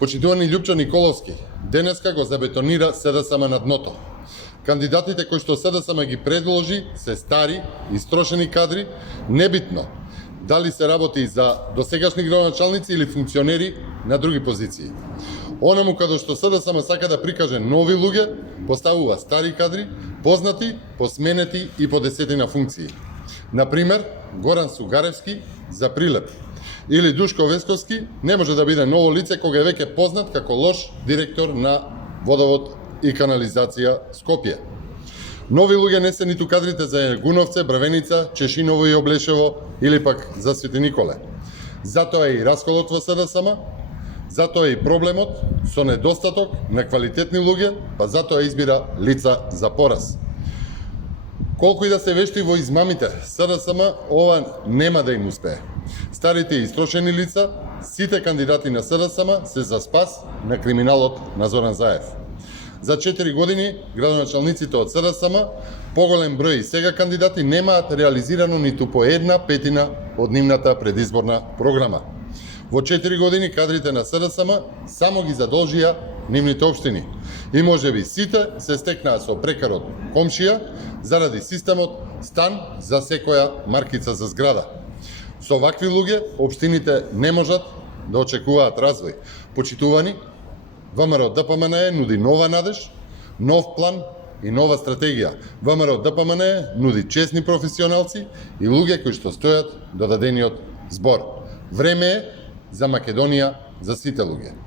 Почитувани Љупчо Николовски, денеска го забетонира СДСМ на дното. Кандидатите кои што СДСМ ги предложи се стари, истрошени кадри, небитно дали се работи за досегашни градоначалници или функционери на други позиции. Онаму каде што СДСМ сака да прикаже нови луѓе, поставува стари кадри, познати, посменети и по десетина функции. Например, Горан Сугаревски за Прилеп или Душко Весковски не може да биде ново лице кога е веќе познат како лош директор на Водовод и канализација Скопје. Нови луѓе не се ниту кадрите за Ергуновце, Бравеница, Чешиново и Облешево или пак за Свети Николе. Затоа е и расколот во СДСМ, затоа е и проблемот со недостаток на квалитетни луѓе, па затоа избира лица за пораз. Колку и да се вешти во измамите, СДСМ ова нема да им успее. Старите и истрошени лица, сите кандидати на СДСМ се за спас на криминалот на Зоран Заев. За 4 години градоначалниците од СДСМ, поголем број и сега кандидати, немаат реализирано ниту по една петина од нивната предизборна програма. Во 4 години кадрите на СДСМ само ги задолжија нивните општини. И можеби сите се стекнаа со прекарот комшија заради системот стан за секоја маркица за зграда. Со вакви луѓе општините не можат да очекуваат развој. Почитувани, ВМРО ДПМНЕ нуди нова надеж, нов план и нова стратегија. ВМРО ДПМНЕ нуди честни професионалци и луѓе кои што стојат до дадениот збор. Време е за Македонија за сите луѓе.